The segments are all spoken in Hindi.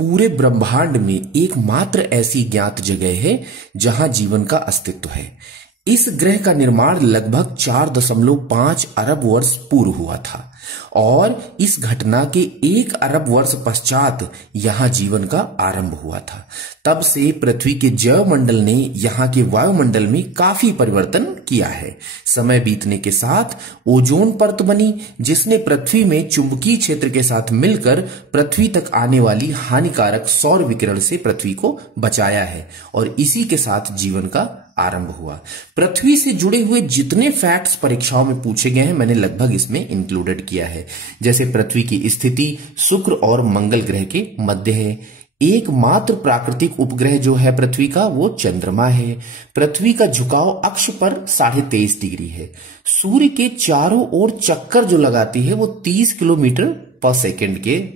पूरे ब्रह्मांड में एकमात्र ऐसी ज्ञात जगह है जहां जीवन का अस्तित्व है। इस ग्रह का निर्माण लगभग 4.5 अरब वर्ष पूर्व हुआ था और इस घटना के 1 अरब वर्ष पश्चात यहां जीवन का आरंभ हुआ था। तब से पृथ्वी के जैवमंडल ने यहां के वायुमंडल में काफी परिवर्तन किया है। समय बीतने के साथ ओजोन परत बनी, जिसने पृथ्वी में चुंबकीय क्षेत्र के साथ मिलकर पृथ्वी तक आने वाली हानिकारक सौर विकिरण से पृथ्वी को बचाया है और इसी के साथ जीवन का आरंभ हुआ। पृथ्वी से जुड़े हुए जितने फैक्ट्स परीक्षाओं में पूछे गए हैं मैंने लगभग इसमें इंक्लूडेड किया है। जैसे पृथ्वी की स्थिति शुक्र और मंगल ग्रह के मध्य है। एकमात्र प्राकृतिक उपग्रह जो है पृथ्वी का वो चंद्रमा है। पृथ्वी का झुकाव अक्ष पर 23.5 डिग्री है। सूर्य के चारों ओर चक्कर जो लगाती है वो 30 किलोमीटर पर सेकंड के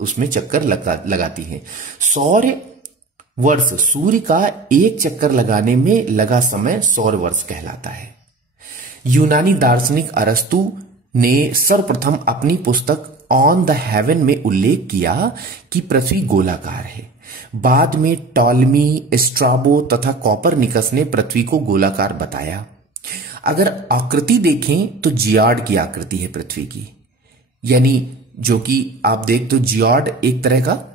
उसमें चक्कर लगाती है। सौर वर्ष सूर्य का एक चक्कर लगाने में लगा समय सौर वर्ष कहलाता है। यूनानी दार्शनिक अरस्तु ने सर्वप्रथम अपनी पुस्तक ऑन द हेवन में उल्लेख किया कि पृथ्वी गोलाकार है। बाद में टॉलमी, स्ट्राबो तथा कॉपरनिकस ने पृथ्वी को गोलाकार बताया। अगर आकृति देखें तो जियाड की आकृति है पृथ्वी की, यानी जो कि आप देख तो जियाड एक तरह का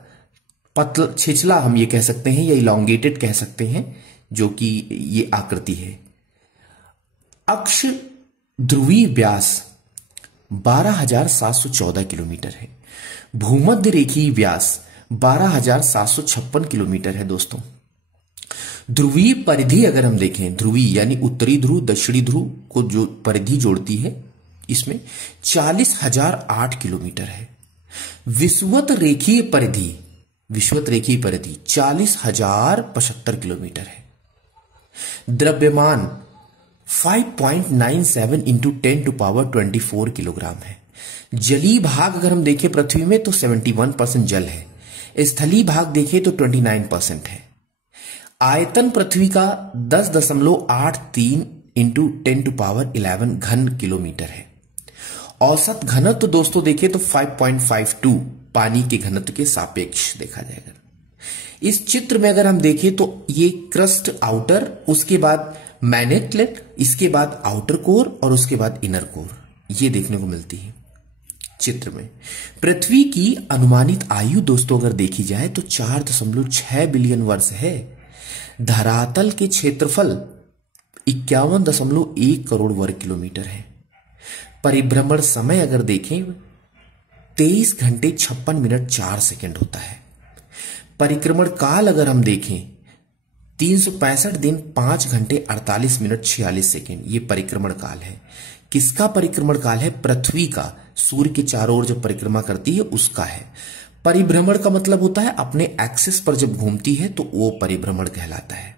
पतला छिछला हम ये कह सकते हैं या इलोंगेटेड कह सकते हैं, जो कि ये आकृति है। अक्ष ध्रुवीय व्यास 12,714 किलोमीटर है। भूमध्य रेखीय व्यास 12,756 किलोमीटर है दोस्तों। ध्रुवीय परिधि अगर हम देखें, ध्रुवीय यानी उत्तरी ध्रुव दक्षिणी ध्रुव को जो परिधि जोड़ती है इसमें 40,008 किलोमीटर है। विषुवत रेखीय परिधि 40,075 किलोमीटर है। द्रव्यमान 5.97 इंटू 10⁻24 किलोग्राम है। जलीय भाग अगर हम देखें पृथ्वी में तो 71% जल है। स्थलीय भाग देखें तो 29% है। आयतन पृथ्वी का 10.83 इंटू 10⁻11 घन किलोमीटर है। औसत घनत्व दोस्तों देखें तो 5.52 पानी के घनत्व के सापेक्ष देखा जाएगा। इस चित्र में अगर हम देखें तो ये क्रस्ट आउटर, उसके बाद मैग्नेटलेट, इसके बाद आउटर कोर और उसके बाद इनर कोर, ये देखने को मिलती है चित्र में। पृथ्वी की अनुमानित आयु दोस्तों अगर देखी जाए तो 4.6 बिलियन वर्ष है। धरातल के क्षेत्रफल 51.1 करोड़ वर्ग किलोमीटर है। परिभ्रमण समय अगर देखें 23 घंटे 56 मिनट 4 सेकंड होता है। परिक्रमण काल अगर हम देखें 365 दिन 5 घंटे 48 मिनट 46 सेकंड, ये परिक्रमण काल है। किसका परिक्रमण काल है? पृथ्वी का। सूर्य के चारों ओर जब परिक्रमा करती है उसका है। परिभ्रमण का मतलब होता है अपने एक्सिस पर जब घूमती है तो वो परिभ्रमण कहलाता है।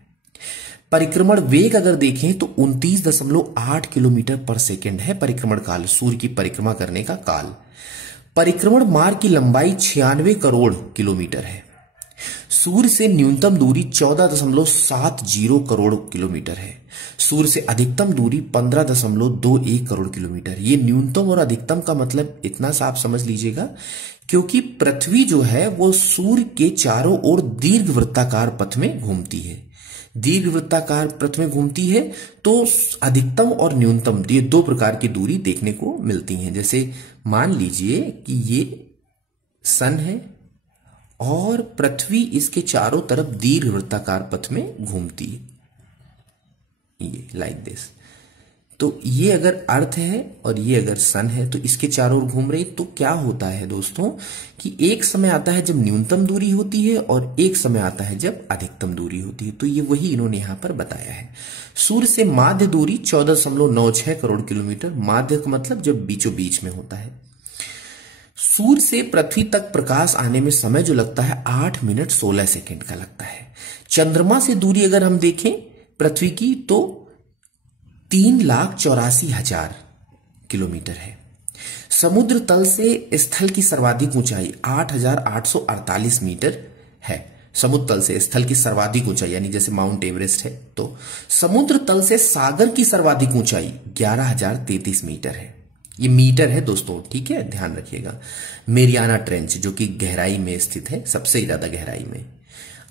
परिक्रमण वेग अगर देखें तो 29.8 किलोमीटर पर सेकंड है परिक्रमण काल, सूर्य की परिक्रमा करने का काल। परिक्रमण मार्ग की लंबाई 96 करोड़ किलोमीटर है। सूर्य से न्यूनतम दूरी 14.70 करोड़ किलोमीटर है। सूर्य से अधिकतम दूरी 15.21 करोड़ किलोमीटर। ये न्यूनतम और अधिकतम का मतलब इतना सा आप समझ लीजिएगा, क्योंकि पृथ्वी जो है वो सूर्य के चारों ओर दीर्घवृत्ताकार पथ में घूमती है। दीर्घवृत्ताकार पथ में घूमती है तो अधिकतम और न्यूनतम ये दो प्रकार की दूरी देखने को मिलती हैं। जैसे मान लीजिए कि ये सन है और पृथ्वी इसके चारों तरफ दीर्घवृत्ताकार पथ में घूमती है, ये लाइक दिस। तो ये अगर अर्थ है और ये अगर सन है तो इसके चारों ओर घूम रही, तो क्या होता है दोस्तों कि एक समय आता है जब न्यूनतम दूरी होती है और एक समय आता है जब अधिकतम दूरी होती है। तो ये वही इन्होंने यहां पर बताया है। सूर्य से माध्य दूरी 14.96 करोड़ किलोमीटर। माध्य का मतलब जब बीचों बीच में होता है। सूर्य से पृथ्वी तक प्रकाश आने में समय जो लगता है 8 मिनट 16 सेकंड का लगता है। चंद्रमा से दूरी अगर हम देखें पृथ्वी की तो 3,84,000 किलोमीटर है। समुद्र तल से स्थल की सर्वाधिक ऊंचाई 8,848 मीटर है। समुद्र तल से स्थल की सर्वाधिक ऊंचाई यानी जैसे माउंट एवरेस्ट है, तो समुद्र तल से सागर की सर्वाधिक ऊंचाई 11,033 मीटर है। ये मीटर है दोस्तों, ठीक है, ध्यान रखिएगा। मेरियाना ट्रेंच जो कि गहराई में स्थित है, सबसे ज्यादा गहराई में।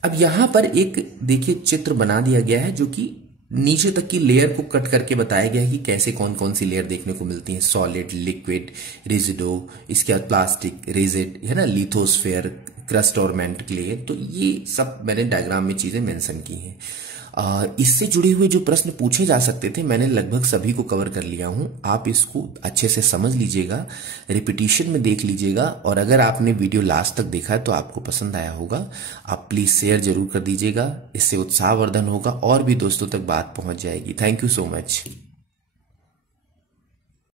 अब यहां पर एक देखिए चित्र बना दिया गया है जो कि नीचे तक की लेयर को कट करके बताया गया है कि कैसे कौन कौन सी लेयर देखने को मिलती है। सॉलिड, लिक्विड, रिजिडो, इसके बाद प्लास्टिक, रिजिड, है ना, लिथोस्फेयर, क्रस्ट और मैंटल। तो ये सब मैंने डायग्राम में चीजें मेंशन की हैं। इससे जुड़े हुए जो प्रश्न पूछे जा सकते थे मैंने लगभग सभी को कवर कर लिया हूं। आप इसको अच्छे से समझ लीजिएगा, रिपीटिशन में देख लीजिएगा, और अगर आपने वीडियो लास्ट तक देखा है तो आपको पसंद आया होगा। आप प्लीज शेयर जरूर कर दीजिएगा, इससे उत्साहवर्धन होगा और भी दोस्तों तक बात पहुंच जाएगी। Thank you so much.